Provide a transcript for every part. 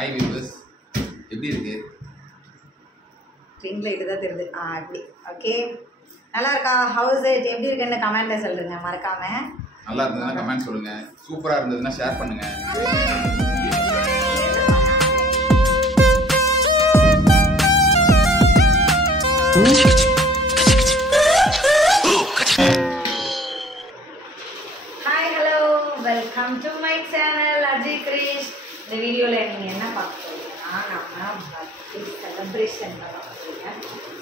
Hi viewers, எப்படி இருக்கு? Ring light தான் தெரியுது. இப்படி ஓகே, நல்லா இருக்கா? ஹவுஸ் இட் எப்படி இருக்குன்னு கமெண்ட்ல சொல்லுங்க மறக்காம. நல்லா இருந்ததுன்னா கமெண்ட் சொல்லுங்க, சூப்பரா இருந்ததுன்னா ஷேர் பண்ணுங்க. Hi hello, welcome to my channel Ajay Krish. இந்த வீடியோவில் நீங்கள் என்ன பார்க்க போறீங்கன்னா, நம்ம பர்த்டே செலிப்ரேஷன் பார்க்க போறீங்க.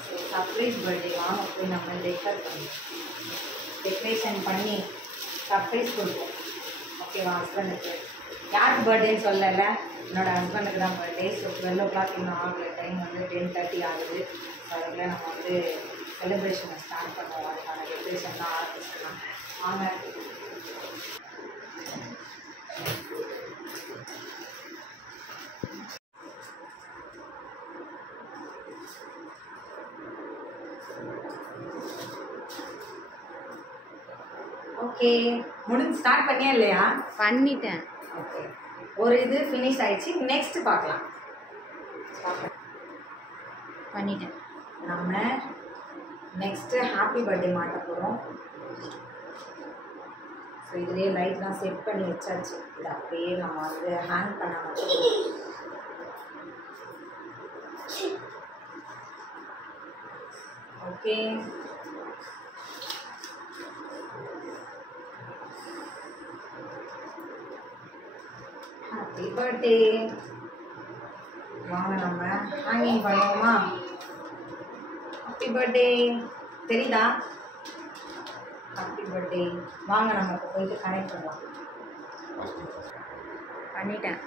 ஸோ சர்ப்ரைஸ் பர்த்டேலாம் போய் நம்ம டெக்கரேஷன் பண்ணி சர்ப்ரைஸ் கொடுப்போம். ஓகேவா? ஹஸ்பண்டுக்கு யாருக்கு பர்த்டேன்னு சொல்லலை, என்னோடய ஹஸ்பண்டுக்கு தான் பர்த்டே. ஸோ 12 o'clock இன்னும் ஆகல, டைம் வந்து 10:30 ஆகுது. ஸோ அதுக்குள்ளே நம்ம வந்து செலிப்ரேஷனை ஸ்டார்ட் பண்ணுவோம். அதுக்கான டெக்கரேஷன்லாம் ஆரம்பிச்சிடலாம் வாங்க. ஓகே, ஸ்டார்ட் பண்ணியா இல்லையா? பண்ணிட்டேன். ஓகே, ஒரு இது ஃபினிஷ் ஆயிடுச்சு. நெக்ஸ்ட் பார்க்கலாம். பண்ணிட்டேன். நம்ம நெக்ஸ்ட்டு ஹாப்பி பர்த்டே மாட்ட போகிறோம். ஸோ இதுலேயே லைட்லாம் செட் பண்ணி வச்சாச்சு. இது அப்படியே நம்ம வந்து ஹேங் பண்ண மட்டும். Okay, happy birthday. வாங்க நம்ம ஹேங்கிங் பண்ணுவோமா? ஹாப்பி பர்த்டே தெரியுதா? Happy birthday. வாங்க நம்ம இப்போ போயிட்டு கனெக்ட் பண்ணலாம். பண்ணிட்டேன்.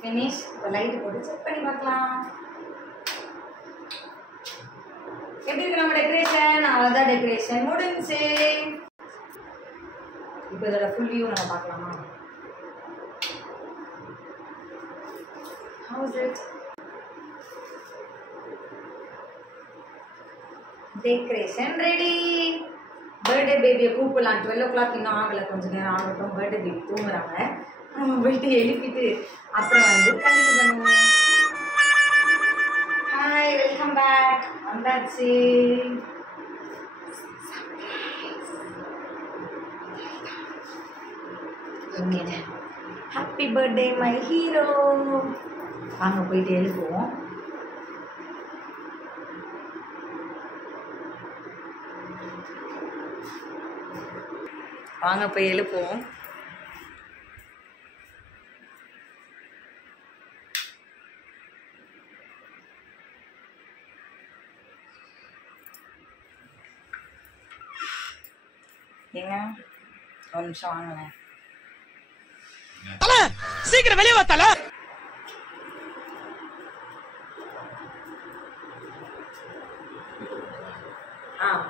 ஃபினிஷ். இப்போ லைட்டு போட்டு செக் பண்ணி பார்க்கலாம் எப்படி இருக்கு நம்ம டெக்கரேஷன். அவ்வளோதான், டெக்கரேஷன் முடிஞ்சு. இப்போ இதோட ஃபுல் வியூ நம்ம பார்க்கலாமா? How is it? Decoration ready. Birthday baby கூப்பிடலாம். 12 o'clock இன்னும் ஆகலை, கொஞ்சம் நேரம் ஆகட்டும். பர்த்டே பேபி தூங்குறாங்க. நம்ம போயிட்டு எழுப்பிட்டு அப்புறம் வந்து கண்டினியூ பண்ணுவோம். Hi, welcome back. வந்தாச்சு. Happy birthday my hero. வாங்க போயிட்டு எழுப்புவோம். வாங்க போய் எழுப்புவோம். ஏங்க ஒரு நிமிஷம் வாங்களேன். சீக்கிரம் வெளியே வாத்தால.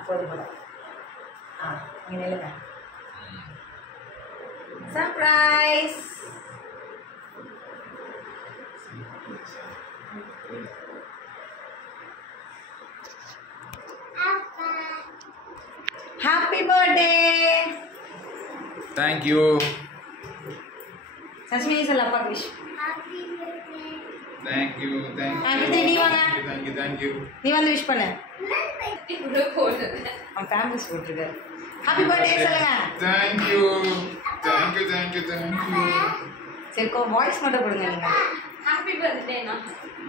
போதும் போதும். இங்கே நில்லுங்க. Surprise. Happy birthday. Thank you. சச்மினி சொல்ல அப்பா விஷ். Thank you. நீ வாங்க. Thank you. நீ வந்து விஷ் பண்ணு. அவன் ஃபேமிலிஸ் போட்டுருக்காரு. ஹாப்பி பர்த்டே சொல்லுங்க. Thank you. சரி, வாய்ஸ் மட்டும் கொடுங்க நீங்க. ஹாப்பி பர்த்டேனா.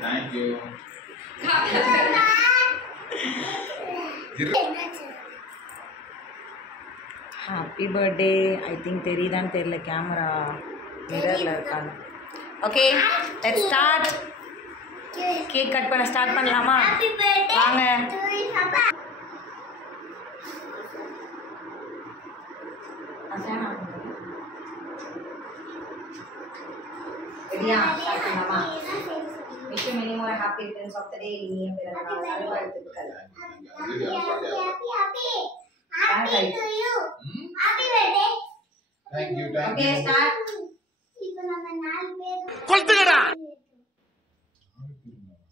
Thank you. Happy birthday. I think தெரியுதான்னு தெரியல, கேமரா மிரரில் இருக்காங்க. Okay, let's start. Cake cut பண்ண ஸ்டார்ட் பண்ணலாமா? வாங்க. ரெடியா? ஸ்டார்ட் பண்ணலாமா? Wish many more happy returns of the day. இனிய பிறந்தநாள் நல்வாழ்த்துக்கள். Happy to you. Happy birthday. Thank you. Okay, start. இப்போ நம்ம 4 பேர் கொளுத்துங்கடா.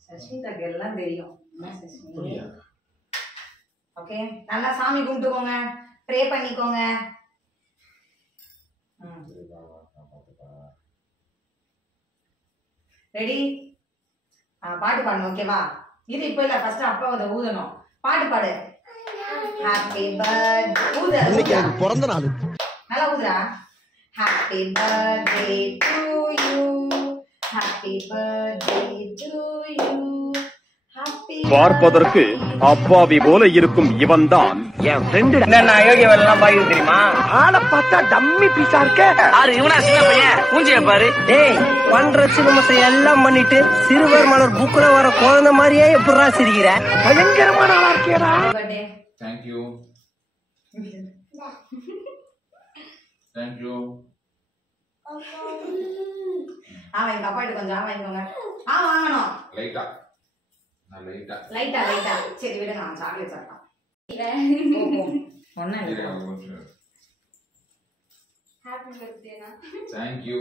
சஷ்மிதாக்கு எல்லாம் தெரியும். என்ன சஷ்மி? அப்படியா? அவ ஓகே, நல்லா சாமி கும்பிட்டுக்கோங்க, ப்ரே பண்ணிக்கோங்க. ரெடி? பாட்டு பாடணும். ஓகேவா? இது இப்போ இல்ல, ஃபர்ஸ்ட் அப்பா அதை ஊதணும். பாட்டு பாடு. Happy birthday. ஊது. இன்னைக்கு எனக்கு பிறந்த நாள். நல்லா ஊதுடா. Happy birthday to you. Happy birthday to you. பார்ப்பதற்கு அப்பாவி போல இருக்கும் இவன்தான் என் ஃப்ரெண்ட். என்ன அயோக்கிய வேலை எல்லாம் பாக்குது தெரியுமா? ஆளை பார்த்தா டம்மி பீஸா இருக்க. ஆறு இவனா சின்ன பையன் மூஞ்சிய பாரு. டேய், பண்ற சினிமத்தை எல்லாம் பண்ணிட்டு சிறுவர் மலர் புக்குல வர குழந்தை மாதிரியே எப்படிடா சிரிக்கிற? பயங்கரமான ஆளா இருக்கேடா. Thank you. Thank you. எங்க அப்பா கிட்ட கொஞ்சம் வாங்கிக்கோங்க. வாங்கணும். லைட்டா. சரி விடுங்க, நான் சாக்லேட் சாப்பிட்டேன். ஒண்ணு ஹாப்பி பர்த்டேனா. Thank you.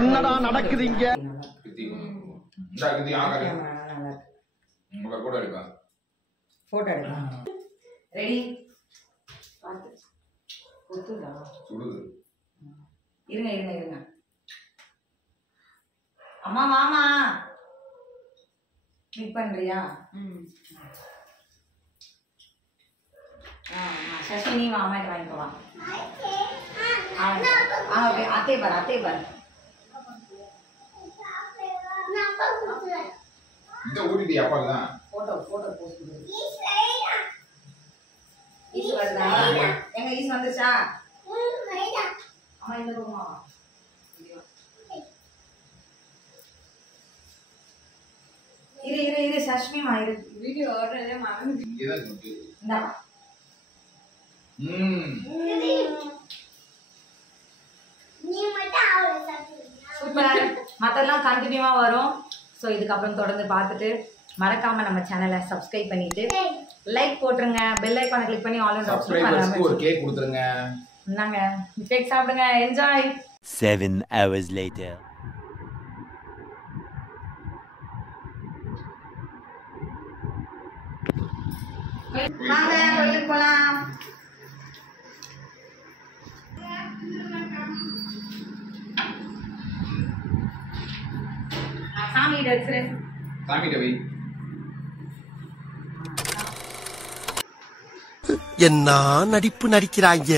என்னடா நடக்குது இங்க? உங்களை கூட எடுப்பா. போட்டோ எடுக்கலாம். ரெடி? குத்துதா? சுடுது. இருங்க. அம்மா மாமா கிளிக் பண்றியா? சசினி மாமாக்கு வாங்கிக்கோவா. அத்தை பார். இந்த ஊட்டிட்டு அப்பாக்கு தான். போட்டோ போஸ்ட் பண்ணு. ஈஸ் வருதா? எங்க ஈஸ் வந்துச்சா? அம்மா இந்த ரூமா. இரு சஷ்மி மா இரு. வீடியோ ஆர்டரே மறந்து. இங்க தான் இருக்கு. இந்தா. சூப்பர். மத்தெல்லாம் கண்டினியூவா வரும். ஸோ இதுக்கப்புறம் தொடர்ந்து பார்த்துட்டு மறக்காம நம்ம சேனலை சப்ஸ்கிரைப் பண்ணிட்டு லைக் போட்டுருங்க, பெல் ஐகானை கிளிக் பண்ணி ஆல் சப்ஸ்கிரைபர்ஸ்க்கு ஒரு கேக் கொடுத்துருங்க. என்னங்க கேக் சாப்பிடுங்க, என்ஜாய். 7 hours later. வாங்க கோயிலுக்கு போலாம். சாமி வச்சிரு. சாமி டவி. என்ன நடிப்பு நடிக்கிறாங்க.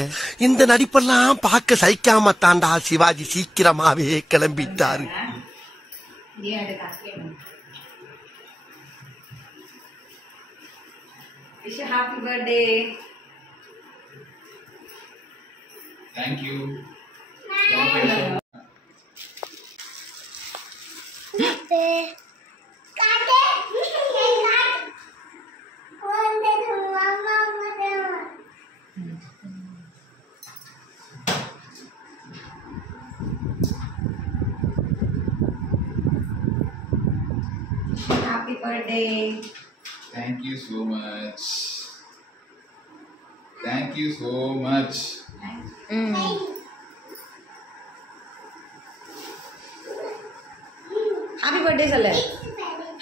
இந்த நடிப்பெல்லாம் பார்க்க சகிக்காம தாண்டா சிவாஜி சீக்கிரமாவே கிளம்பிட்டாரு. Wish happy birthday. Thank you. Happy birthday. Thank you so much. Thank you so much. Happy birthday சொல்லு.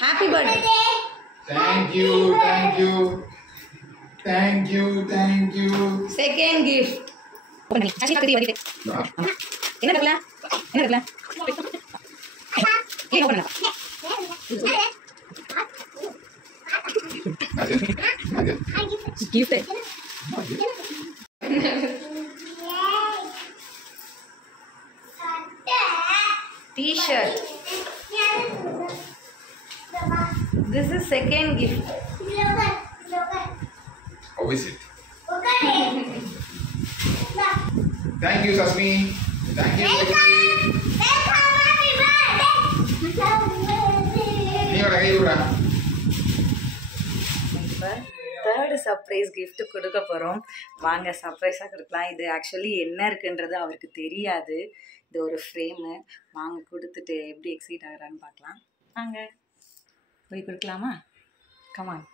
Happy birthday. Thank you. Second gift. என்ன இருக்குல? ஏன் ஓபன் பண்ணு. Gift. T-shirt. This is second gift. How is it? Thank you, Sasmi. Thank you. Third surprise gift கொடுக்க போகிறோம். வாங்க சர்ப்ரைஸாக கொடுக்கலாம். இது ஆக்சுவலி என்ன இருக்குன்றது அவருக்கு தெரியாது. இது ஒரு ஃப்ரேமு. வாங்க கொடுத்துட்டு எப்படி எக்ஸைட் ஆகுறான்னு பார்க்கலாம். வாங்க போய் கொடுக்கலாமா? கமான்.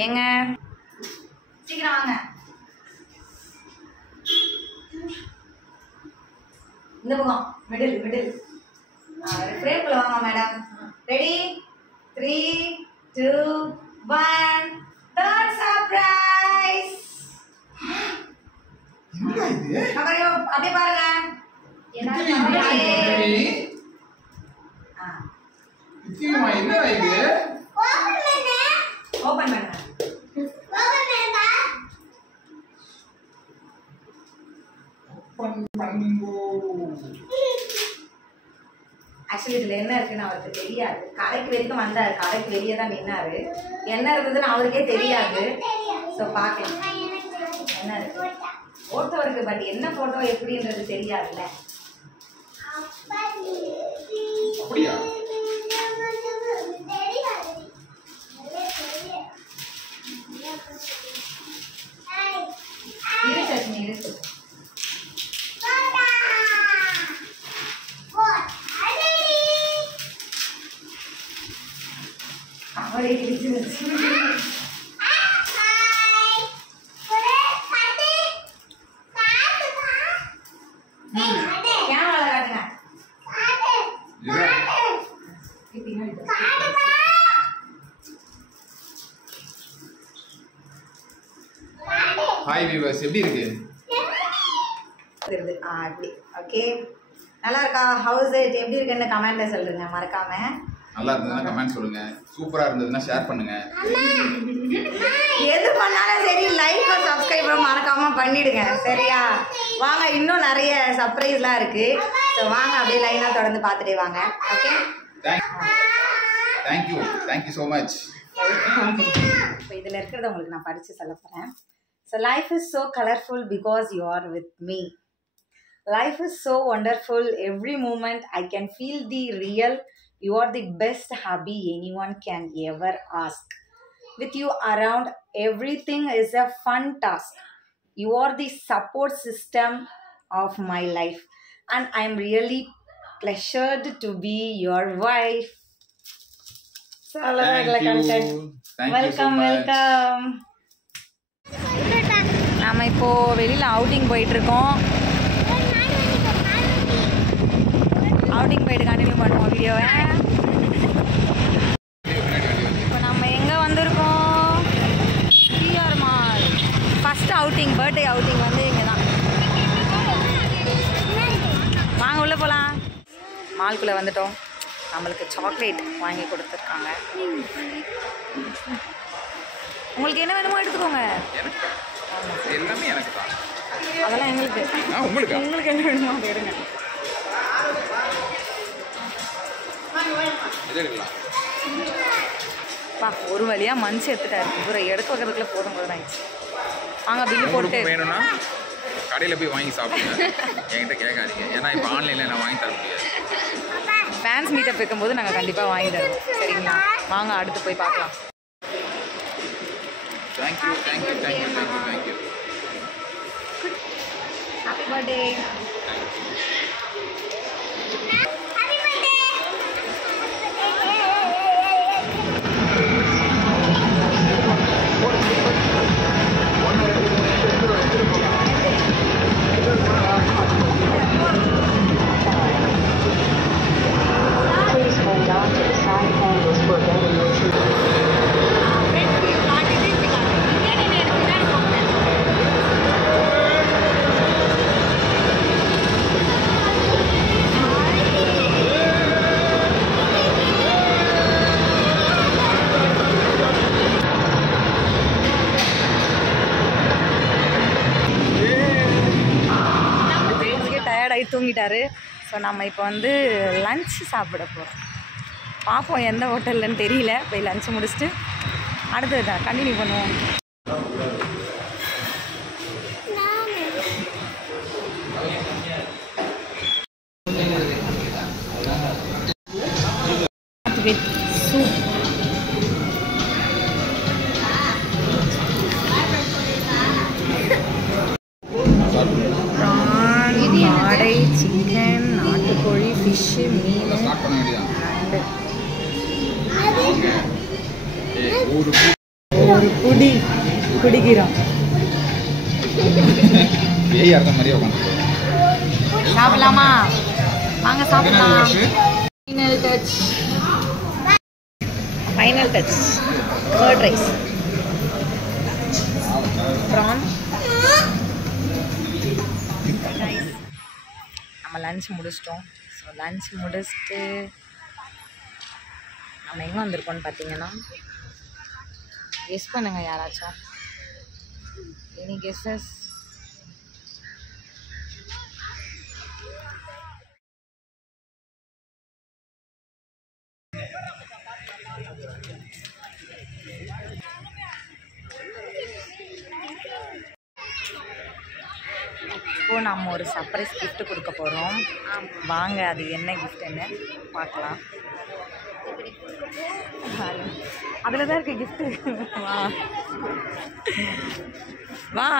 ஏங்க சீக்கிரம் வாங்க. இந்த பக்கம் மிடில் ஃப்ரேம்குள்ள வாங்க மேடம். Ready 3 2 1 third surprise. அப்படியே பாருங்க. ஓபன் பண்ணுங்க. ஆக்சுவலி இதுல என்ன இருக்குன்னு அவருக்கு தெரியாது. கடைக்கு வரைக்கும் வந்தாரு, கடைக்கு வெளியே தான் நின்னாரு. என்ன இருக்குதுன்னு அவருக்கே தெரியாது. ஸோ பார்க்கலாம் என்ன இருக்கு. போட்டோ இருக்கு, பட் என்ன போட்டோ எப்படின்றது தெரியாதுல்ல. இருக்கு அவரே ஹாய் வியூவர்ஸ், எப்படி இருக்கு? அப்படி ஓகே, நல்லா இருக்கா? ஹவுஸ் இட் எப்படி இருக்குன்னு கமெண்ட்ல சொல்லுங்க மறக்காம. நல்லா இருந்ததுன்னா கமெண்ட் சொல்லுங்க, சூப்பரா இருந்ததுன்னா ஷேர் பண்ணுங்க. எது பண்ணாலும் சரி லைக் சப்ஸ்கிரைப் மறக்காம பண்ணிடுங்க சரியா? வாங்க, இன்னும் நிறைய சர்ப்ரைஸ்லாம் இருக்கு. ஸோ வாங்க அப்படியே லைனா தொடர்ந்து பார்த்துட்டே வாங்க. Okay, thank you so much. இப்போ இதில் இருக்கிறத உங்களுக்கு நான் படித்து சொல்ல போகிறேன். So life is so colourful because you are with me. Life is so wonderful. Every moment I can feel the real. You are the best hubby anyone can ever ask. With you around, everything is a fun task. You are the support system of my life. And I'm really pleasured to be your wife. So, welcome. நாம இப்போ வெளியில் outing போயிட்டுருக்கோம். Outing போயிட்டு continue பண்ணுவோம் வீடியோவை. இப்போ நம்ம எங்கே வந்திருக்கோம்? PR mall. First outing, birthday outing வந்து இங்கே தான். வாங்க உள்ளே போகலாம். மால்குள்ளே வந்துட்டோம். நம்மளுக்கு சாக்லேட் வாங்கி கொடுத்துருக்காங்க. உங்களுக்கு என்ன வேணுமோ எடுத்துக்கோங்க. எல்லாமே எனக்கு தான். அதெல்லாம் எங்களுக்கு. உங்களுக்கு என்ன வேணுமோ அதை எடுங்க. ஒரு வழியாக மனுஷன் எடுத்துட்டாரு. இவரை எடுக்க வைக்கிறதுக்குள்ள போதும் போதும் ஆயிடுச்சு. வாங்க பில்லு போட்டு வேணும்னா கடையில் போய் வாங்கி சாப்பிடுங்க, என்கிட்ட கேட்காதீங்க. ஏன்னா இப்போ ஆன்லைனில் நான் வாங்கி தர முடியாது. ஃபேன்ஸ் மீட்டப் வைக்கும்போது நாங்கள் கண்டிப்பாக வாங்கி தரோம் சரிங்களா? வாங்க அடுத்து போய் பார்க்கலாம். தேங்க்யூ. Happy birthday. தூங்கிட்டாரு. ஸோ நம்ம இப்போ வந்து லன்ச் சாப்பிட போகிறோம். பார்ப்போம் எந்த ஹோட்டல்லன்னு தெரியல. போய் லன்ச் முடிச்சுட்டு அடுத்தது தான் கண்டினியூ பண்ணுவோம். சூப் காடை, சிக்கன், நாட்டுக்கோழி, ஃபிஷ்ஷு, மீன் அண்டு ஒரு பூ குடிக்கிறோம். பேய் அர்த்தம் மாதிரியே உட்காந்து சாப்பிடலாமா? வாங்க சாப்பிடலாம். Final touch curd rice, prawn. நம்ம லன்ச் முடிச்சிட்டோம். ஸோ லன்ச் முடிச்சுட்டு நம்ம எங்கே வந்திருக்கோம்னு பார்த்தீங்கன்னா, கெஸ் பண்ணுங்க யாராச்சும். Any guesses? இப்போது நம்ம ஒரு சர்ப்ரைஸ் கிஃப்ட் கொடுக்க போகிறோம். வாங்க அது என்ன கிஃப்ட்டுன்னு பார்க்கலாம். அதில் தான் இருக்குது கிஃப்ட்டு. வா வா.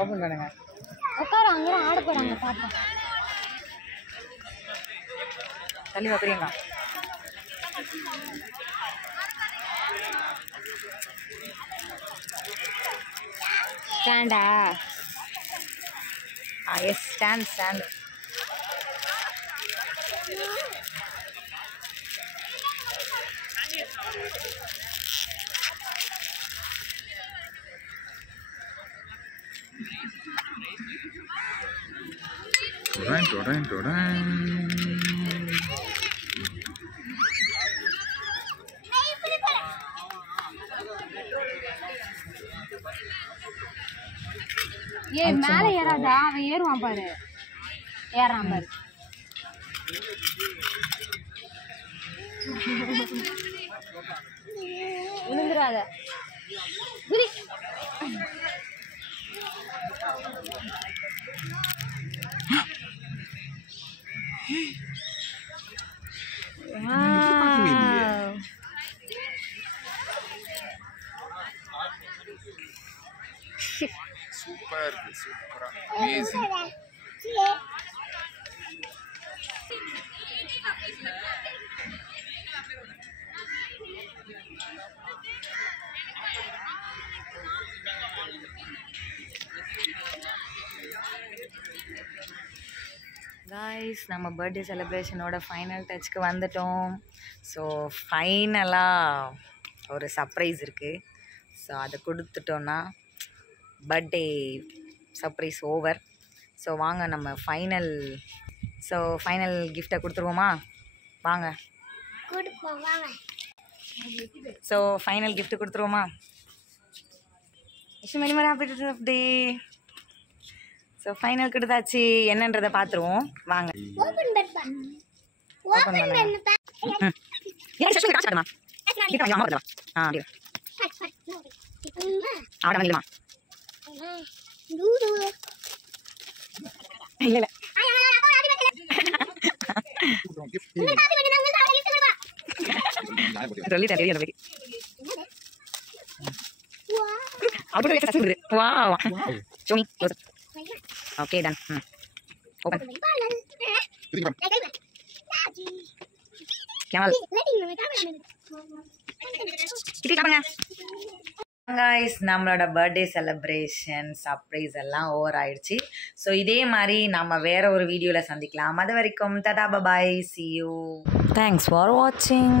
ஓப்பன் பண்ணுங்க. உட்காரு, அங்கே ஆட போறாங்க பாப்பா. தள்ளி வைக்கிறீங்க. ஸ்டாண்டா? Yes, stand stand. மேல ஏறாதா? அவன் ஏறுவான் பாரு. ஏறான் பாரு. விழுந்துடாத. சூப்பர் சூப்பரா அமேசிங். காய்ஸ், நம்ம பர்த்டே செலிப்ரேஷனோட ஃபைனல் டச்சுக்கு வந்துட்டோம். ஸோ ஃபைனலாக ஒரு சர்ப்ரைஸ் இருக்குது. ஸோ அதை கொடுத்துட்டோன்னா பர்த்டே சர்ப்ரைஸ் ஓவர். ஸோ வாங்க நம்ம ஃபைனல் கிஃப்டை கொடுத்துருவோமா? வாங்க. ஸோ ஃபைனல் கிஃப்ட் கொடுத்துருவோமா? Many more happy birthday. So final கொடுத்தாச்சு. என்னன்றதை பார்த்துருவோம் வாங்க. ஓப்பன் பண்ணுங்க. Okay, done. Open. Kamal. Kitty kaapanga. Guys, நம்மளோட பர்த்டே செலிப்ரேஷன் சர்ப்ரைஸ் எல்லாம் ஓவர் ஆயிடுச்சு. ஸோ இதே மாதிரி நம்ம வேற ஒரு வீடியோவில் சந்திக்கலாம். அது வரைக்கும் tata bye, see you. Thanks for watching.